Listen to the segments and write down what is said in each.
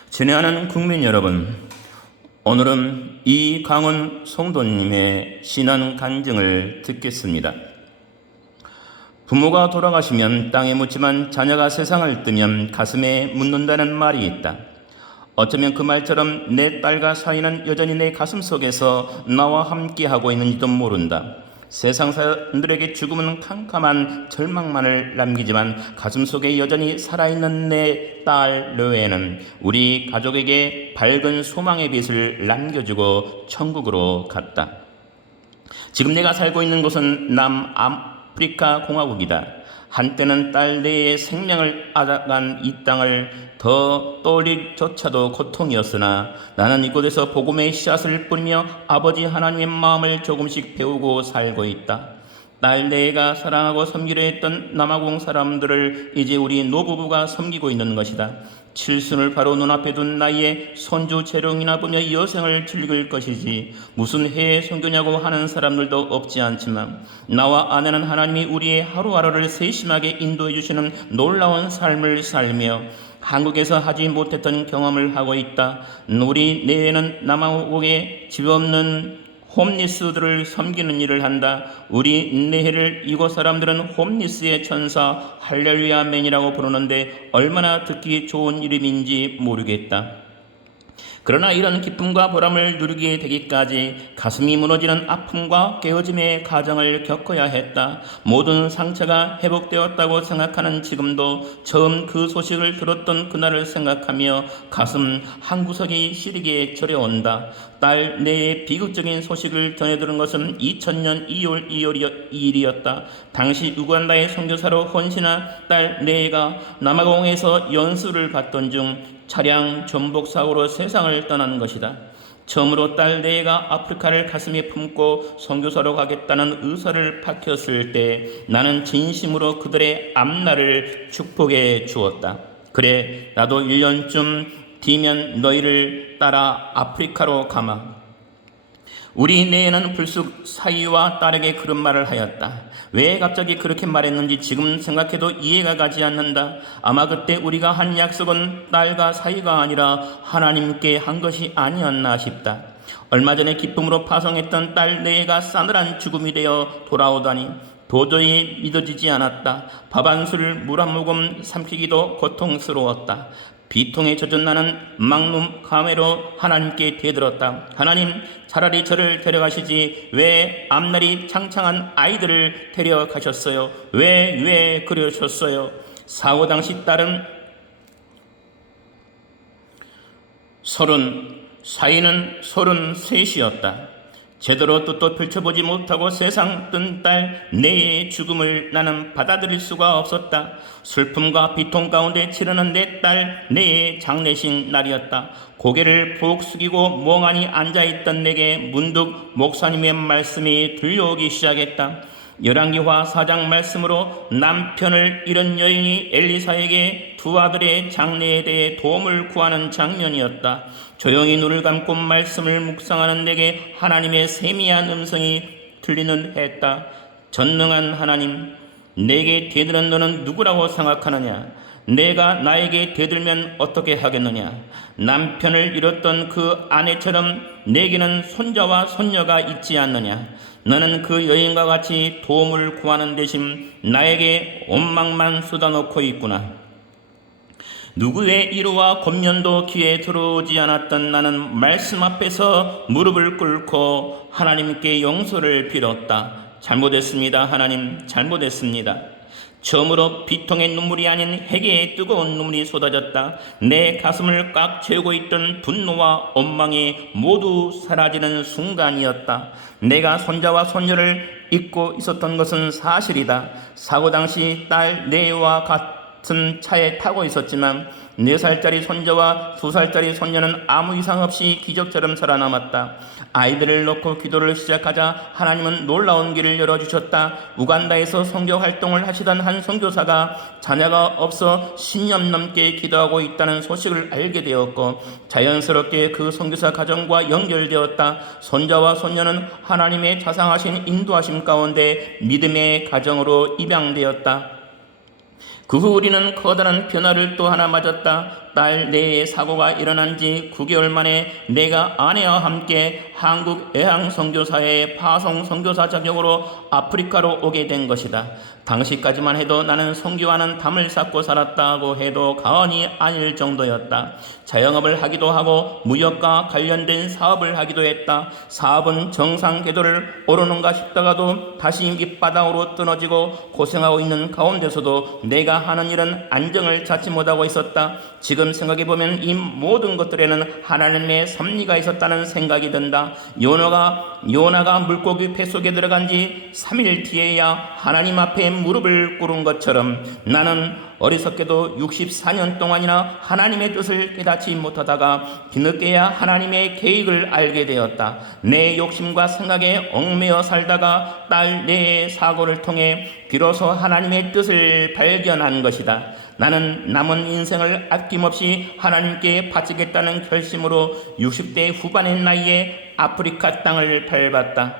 친애하는 국민 여러분, 오늘은 이강원 성도님의 신앙 간증을 듣겠습니다. 부모가 돌아가시면 땅에 묻지만 자녀가 세상을 뜨면 가슴에 묻는다는 말이 있다. 어쩌면 그 말처럼 내 딸과 사위는 여전히 내 가슴 속에서 나와 함께하고 있는지도 모른다. 세상 사람들에게 죽음은 캄캄한 절망만을 남기지만 가슴 속에 여전히 살아있는 내 딸 르웨는 우리 가족에게 밝은 소망의 빛을 남겨주고 천국으로 갔다. 지금 내가 살고 있는 곳은 남아프리카 공화국이다. 한때는 딸 르웨의 생명을 앗아간 이 땅을 더 떠올리조차도 고통이었으나 나는 이곳에서 복음의 씨앗을 뿌리며 아버지 하나님의 마음을 조금씩 배우고 살고 있다. 딸 르웨가 사랑하고 섬기려 했던 남아공 사람들을 이제 우리 노부부가 섬기고 있는 것이다. 칠순을 바로 눈앞에 둔 나이에 손주 재롱이나 보며 여생을 즐길 것이지 무슨 해외 선교냐고 하는 사람들도 없지 않지만 나와 아내는 하나님이 우리의 하루하루를 세심하게 인도해 주시는 놀라운 삶을 살며 한국에서 하지 못했던 경험을 하고 있다. 우리 내외는 남아공에 집 없는 홈리스들을 섬기는 일을 한다. 우리 내해를 이곳 사람들은 홈리스의 천사 할렐루야맨이라고 부르는데 얼마나 듣기 좋은 이름인지 모르겠다. 그러나 이런 기쁨과 보람을 누리게 되기까지 가슴이 무너지는 아픔과 깨어짐의 과정을 겪어야 했다. 모든 상처가 회복되었다고 생각하는 지금도 처음 그 소식을 들었던 그날을 생각하며 가슴 한구석이 시리게 저려온다. 딸 내 비극적인 소식을 전해들은 것은 2000년 2월 2일이었다. 당시 우간다의 선교사로 헌신한 딸 내가 남아공에서 연수를 받던 중 차량 전복 사고로 세상을 떠난 것이다. 처음으로 딸 내가 아프리카를 가슴에 품고 선교사로 가겠다는 의사를 밝혔을 때 나는 진심으로 그들의 앞날을 축복해 주었다. 그래, 나도 1년쯤 뒤면 너희를 따라 아프리카로 가마. 우리 내에는 불쑥 사위와 딸에게 그런 말을 하였다. 왜 갑자기 그렇게 말했는지 지금 생각해도 이해가 가지 않는다. 아마 그때 우리가 한 약속은 딸과 사위가 아니라 하나님께 한 것이 아니었나 싶다. 얼마 전에 기쁨으로 파송했던 딸 내가 싸늘한 죽음이 되어 돌아오다니 도저히 믿어지지 않았다. 밥 한 술, 물 한 모금 삼키기도 고통스러웠다. 비통에 젖은 나는 막눈 감회로 하나님께 대들었다. 하나님, 차라리 저를 데려가시지 왜 앞날이 창창한 아이들을 데려가셨어요? 왜 그러셨어요? 사고 당시 딸은 30, 사위는 33이었다. 제대로 뜻도 펼쳐보지 못하고 세상 뜬 딸 내의 죽음을 나는 받아들일 수가 없었다. 슬픔과 비통 가운데 치르는 내 딸 내의 장례식 날이었다. 고개를 푹 숙이고 멍하니 앉아있던 내게 문득 목사님의 말씀이 들려오기 시작했다. 열왕기하 4장 말씀으로 남편을 잃은 여인이 엘리사에게 두 아들의 장례에 대해 도움을 구하는 장면이었다. 조용히 눈을 감고 말씀을 묵상하는 내게 하나님의 세미한 음성이 들리는 했다. 전능한 하나님, 내게 대드는 너는 누구라고 생각하느냐? 내가 나에게 대들면 어떻게 하겠느냐? 남편을 잃었던 그 아내처럼 내게는 손자와 손녀가 있지 않느냐? 너는 그 여인과 같이 도움을 구하는 대신 나에게 원망만 쏟아놓고 있구나. 누구의 위로와 권면도 귀에 들어오지 않았던 나는 말씀 앞에서 무릎을 꿇고 하나님께 용서를 빌었다. 잘못했습니다. 하나님, 잘못했습니다. 처음으로 비통의 눈물이 아닌 회개의 뜨거운 눈물이 쏟아졌다. 내 가슴을 꽉 채우고 있던 분노와 원망이 모두 사라지는 순간이었다. 내가 손자와 손녀를 잊고 있었던 것은 사실이다. 사고 당시 딸 내와 같은 차에 타고 있었지만 4살짜리 손자와 2살짜리 손녀는 아무 이상 없이 기적처럼 살아남았다. 아이들을 놓고 기도를 시작하자 하나님은 놀라운 길을 열어주셨다. 우간다에서 선교 활동을 하시던 한 선교사가 자녀가 없어 10년 넘게 기도하고 있다는 소식을 알게 되었고 자연스럽게 그 선교사 가정과 연결되었다. 손자와 손녀는 하나님의 자상하신 인도하심 가운데 믿음의 가정으로 입양되었다. 그 후 우리는 커다란 변화를 또 하나 맞았다. 딸 내의 사고가 일어난 지 9개월 만에 내가 아내와 함께 한국 애항선교사의 파송 선교사 자격으로 아프리카로 오게 된 것이다. 당시까지만 해도 나는 선교와는 담을 쌓고 살았다고 해도 과언이 아닐 정도였다. 자영업을 하기도 하고 무역과 관련된 사업을 하기도 했다. 사업은 정상 궤도를 오르는가 싶다가도 다시 밑바닥으로 끊어지고 고생하고 있는 가운데서도 내가 하는 일은 안정을 찾지 못하고 있었다. 지금 생각해보면 이 모든 것들에는 하나님의 섭리가 있었다는 생각이 든다. 요나가 물고기 뱃속에 들어간 지 3일 뒤에야 하나님 앞에 무릎을 꿇은 것처럼 나는 어리석게도 64년 동안이나 하나님의 뜻을 깨닫지 못하다가 뒤늦게야 하나님의 계획을 알게 되었다. 내 욕심과 생각에 얽매여 살다가 딸 내의 사고를 통해 비로소 하나님의 뜻을 발견한 것이다. 나는 남은 인생을 아낌없이 하나님께 바치겠다는 결심으로 60대 후반의 나이에 아프리카 땅을 밟았다.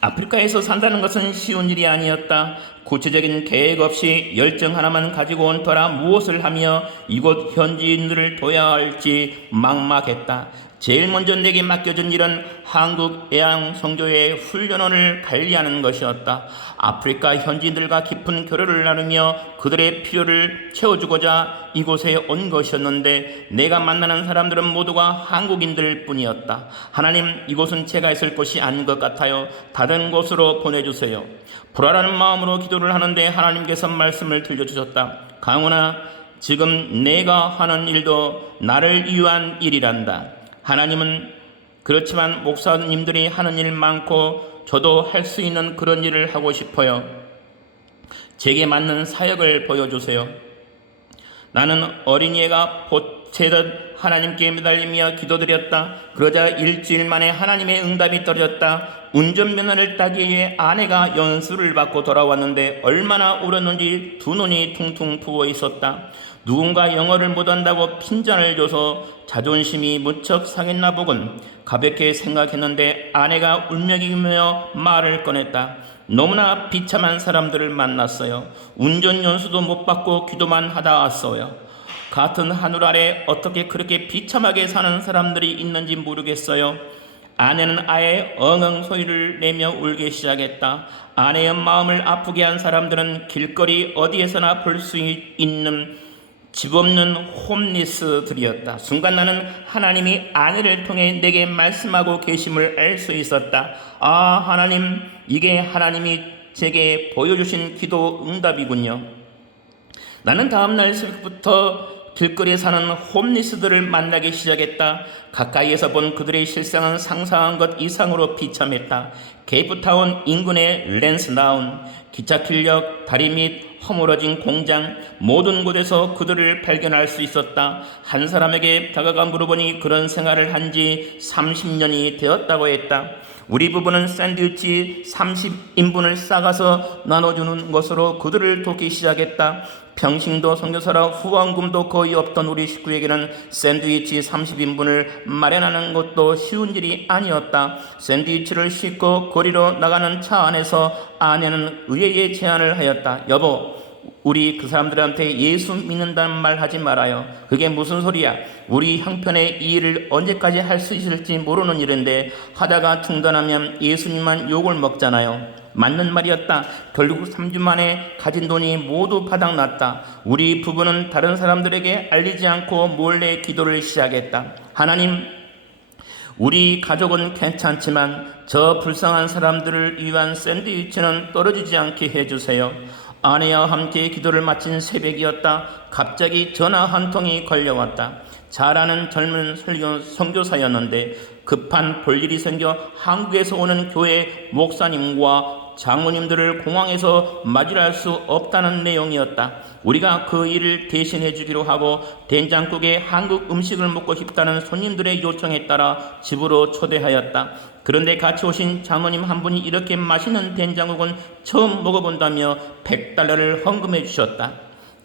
아프리카에서 산다는 것은 쉬운 일이 아니었다. 구체적인 계획 없이 열정 하나만 가지고 온 터라 무엇을 하며 이곳 현지인들을 도와야 할지 막막했다. 제일 먼저 내게 맡겨진 일은 한국 애항선교회 훈련원을 관리하는 것이었다. 아프리카 현지인들과 깊은 교류를 나누며 그들의 필요를 채워주고자 이곳에 온 것이었는데 내가 만나는 사람들은 모두가 한국인들 뿐이었다. 하나님, 이곳은 제가 있을 곳이 아닌 것 같아요. 다른 곳으로 보내주세요. 불안한 마음으로 기도를 하는데 하나님께서 말씀을 들려주셨다. 강훈아, 지금 내가 하는 일도 나를 위한 일이란다. 하나님은 그렇지만 목사님들이 하는 일 많고 저도 할 수 있는 그런 일을 하고 싶어요. 제게 맞는 사역을 보여주세요. 나는 어린이가 보채듯 하나님께 매달리며 기도드렸다. 그러자 일주일 만에 하나님의 응답이 떨어졌다. 운전면허를 따기 위해 아내가 연수를 받고 돌아왔는데 얼마나 울었는지 두 눈이 퉁퉁 부어 있었다. 누군가 영어를 못한다고 핀잔을 줘서 자존심이 무척 상했나 보군. 가볍게 생각했는데 아내가 울먹이며 말을 꺼냈다. 너무나 비참한 사람들을 만났어요. 운전 연수도 못 받고 기도만 하다 왔어요. 같은 하늘 아래 어떻게 그렇게 비참하게 사는 사람들이 있는지 모르겠어요. 아내는 아예 엉엉 소리를 내며 울기 시작했다. 아내의 마음을 아프게 한 사람들은 길거리 어디에서나 볼 수 있는 집 없는 홈리스들이었다. 순간 나는 하나님이 아내를 통해 내게 말씀하고 계심을 알 수 있었다. 아, 하나님, 이게 하나님이 제게 보여주신 기도 응답이군요. 나는 다음날 새벽부터 길거리에 사는 홈리스들을 만나기 시작했다. 가까이에서 본 그들의 실상은 상상한 것 이상으로 비참했다. 케이프타운 인근의 랜스다운, 기차길역, 다리 및 허물어진 공장, 모든 곳에서 그들을 발견할 수 있었다. 한 사람에게 다가가 물어보니 그런 생활을 한 지 30년이 되었다고 했다. 우리 부부는 샌드위치 30인분을 싸가서 나눠주는 것으로 그들을 돕기 시작했다. 평신도 선교사라 후원금도 거의 없던 우리 식구에게는 샌드위치 30인분을 마련하는 것도 쉬운 일이 아니었다. 샌드위치를 싣고 거리로 나가는 차 안에서 아내는 의외의 제안을 하였다. 여보, 우리 그 사람들한테 예수 믿는다는 말 하지 말아요. 그게 무슨 소리야. 우리 형편의 이 일을 언제까지 할 수 있을지 모르는 일인데 하다가 중단하면 예수님만 욕을 먹잖아요. 맞는 말이었다. 결국 3주 만에 가진 돈이 모두 바닥났다. 우리 부부는 다른 사람들에게 알리지 않고 몰래 기도를 시작했다. 하나님, 우리 가족은 괜찮지만 저 불쌍한 사람들을 위한 샌드위치는 떨어지지 않게 해주세요. 아내와 함께 기도를 마친 새벽이었다. 갑자기 전화 한 통이 걸려왔다. 잘 아는 젊은 선교사였는데 급한 볼일이 생겨 한국에서 오는 교회 목사님과 장로님들을 공항에서 맞이할 수 없다는 내용이었다. 우리가 그 일을 대신해 주기로 하고 된장국에 한국 음식을 먹고 싶다는 손님들의 요청에 따라 집으로 초대하였다. 그런데 같이 오신 장로님 한 분이 이렇게 맛있는 된장국은 처음 먹어본다며 $100를 헌금해 주셨다.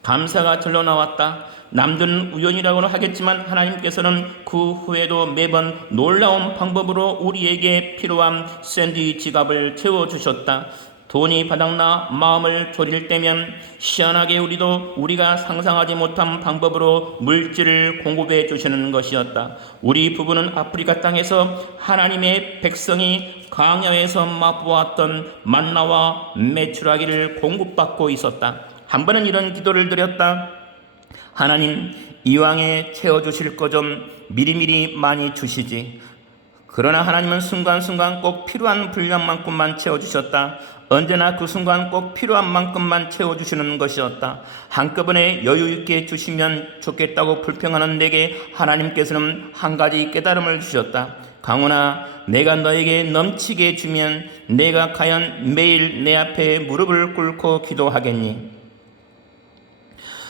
감사가 절로 나왔다. 남들은 우연이라고는 하겠지만 하나님께서는 그 후에도 매번 놀라운 방법으로 우리에게 필요한 샌드위치 값을 채워주셨다. 돈이 바닥나 마음을 졸일 때면 희한하게 우리도 우리가 상상하지 못한 방법으로 물질을 공급해 주시는 것이었다. 우리 부부는 아프리카 땅에서 하나님의 백성이 광야에서 맛보았던 만나와 메추라기를 공급받고 있었다. 한 번은 이런 기도를 드렸다. 하나님, 이왕에 채워주실 거 좀 미리미리 많이 주시지. 그러나 하나님은 순간순간 꼭 필요한 분량만큼만 채워주셨다. 언제나 그 순간 꼭 필요한 만큼만 채워주시는 것이었다. 한꺼번에 여유있게 주시면 좋겠다고 불평하는 내게 하나님께서는 한 가지 깨달음을 주셨다. 강훈아, 내가 너에게 넘치게 주면 내가 과연 매일 내 앞에 무릎을 꿇고 기도하겠니?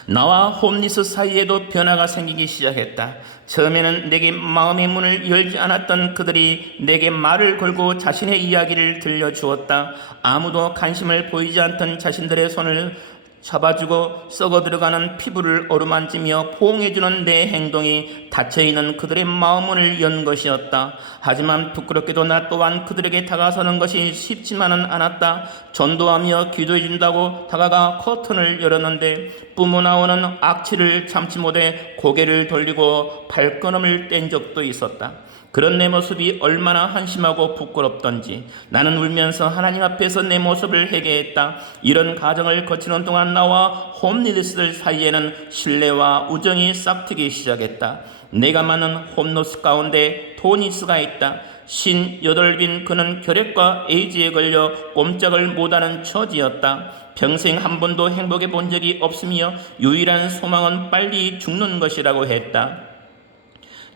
나와 홈리스 사이에도 변화가 생기기 시작했다. 처음에는 내게 마음의 문을 열지 않았던 그들이 내게 말을 걸고 자신의 이야기를 들려주었다. 아무도 관심을 보이지 않던 자신들의 손을 잡아주고 썩어 들어가는 피부를 어루만지며 포옹해주는 내 행동이 닫혀있는 그들의 마음문을 연 것이었다. 하지만 부끄럽게도 나 또한 그들에게 다가서는 것이 쉽지만은 않았다. 전도하며 기도해준다고 다가가 커튼을 열었는데 뿜어 나오는 악취를 참지 못해 고개를 돌리고 발걸음을 뗀 적도 있었다. 그런 내 모습이 얼마나 한심하고 부끄럽던지 나는 울면서 하나님 앞에서 내 모습을 회개했다. 이런 과정을 거치는 동안 나와 홈리스들 사이에는 신뢰와 우정이 싹트기 시작했다. 내가 많은 홈리스 가운데 토니스가 있다. 58인 그는 결핵과 에이즈에 걸려 꼼짝을 못하는 처지였다. 평생 한 번도 행복해 본 적이 없으며 유일한 소망은 빨리 죽는 것이라고 했다.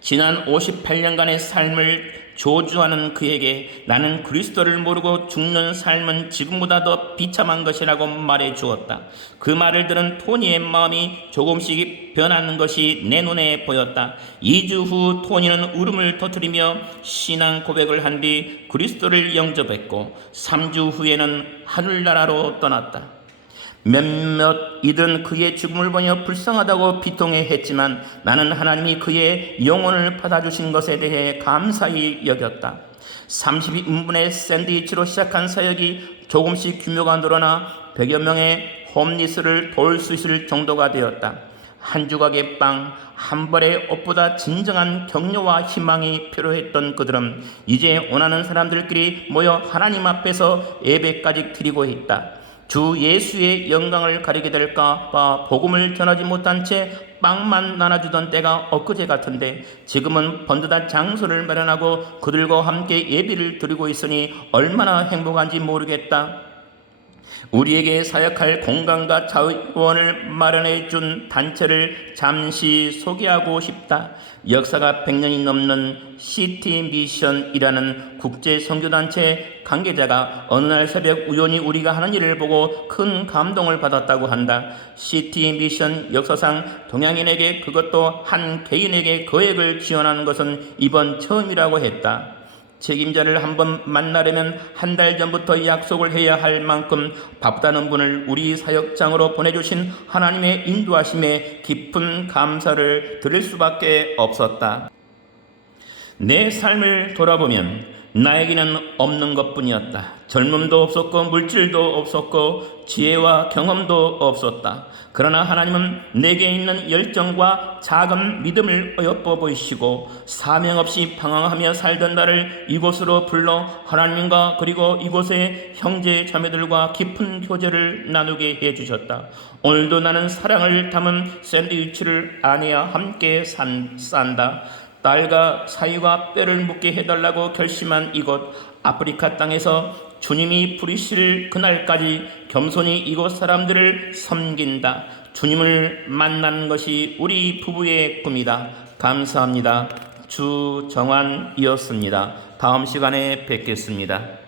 지난 58년간의 삶을 저주하는 그에게 나는 그리스도를 모르고 죽는 삶은 지금보다 더 비참한 것이라고 말해 주었다. 그 말을 들은 토니의 마음이 조금씩 변하는 것이 내 눈에 보였다. 2주 후 토니는 울음을 터뜨리며 신앙 고백을 한 뒤 그리스도를 영접했고 3주 후에는 하늘나라로 떠났다. 몇몇 이들은 그의 죽음을 보며 불쌍하다고 비통해했지만 나는 하나님이 그의 영혼을 받아주신 것에 대해 감사히 여겼다. 32인분의 샌드위치로 시작한 사역이 조금씩 규모가 늘어나 100여 명의 홈리스를 도울 수 있을 정도가 되었다. 한 조각의 빵, 한 벌의 옷보다 진정한 격려와 희망이 필요했던 그들은 이제 원하는 사람들끼리 모여 하나님 앞에서 예배까지 드리고 있다. 주 예수의 영광을 가리게 될까 봐 복음을 전하지 못한 채 빵만 나눠주던 때가 엊그제 같은데 지금은 번듯한 장소를 마련하고 그들과 함께 예배를 드리고 있으니 얼마나 행복한지 모르겠다. 우리에게 사역할 공간과 자원을 마련해 준 단체를 잠시 소개하고 싶다. 역사가 100년이 넘는 시티 미션이라는 국제 선교단체 관계자가 어느 날 새벽 우연히 우리가 하는 일을 보고 큰 감동을 받았다고 한다. 시티 미션 역사상 동양인에게, 그것도 한 개인에게 거액을 지원하는 것은 이번 처음이라고 했다. 책임자를 한번 만나려면 한 달 전부터 약속을 해야 할 만큼 바쁘다는 분을 우리 사역장으로 보내주신 하나님의 인도하심에 깊은 감사를 드릴 수밖에 없었다. 내 삶을 돌아보면 나에게는 없는 것뿐이었다. 젊음도 없었고 물질도 없었고 지혜와 경험도 없었다. 그러나 하나님은 내게 있는 열정과 작은 믿음을 엿보 보이시고 사명 없이 방황하며 살던 나를 이곳으로 불러 하나님과 그리고 이곳의 형제 자매들과 깊은 교제를 나누게 해주셨다. 오늘도 나는 사랑을 담은 샌드위치를 아내와 함께 싼다. 딸과 사위와 뼈를 묻게 해달라고 결심한 이곳 아프리카 땅에서 주님이 부르실 그날까지 겸손히 이곳 사람들을 섬긴다. 주님을 만나는 것이 우리 부부의 꿈이다. 감사합니다. 주정환이었습니다. 다음 시간에 뵙겠습니다.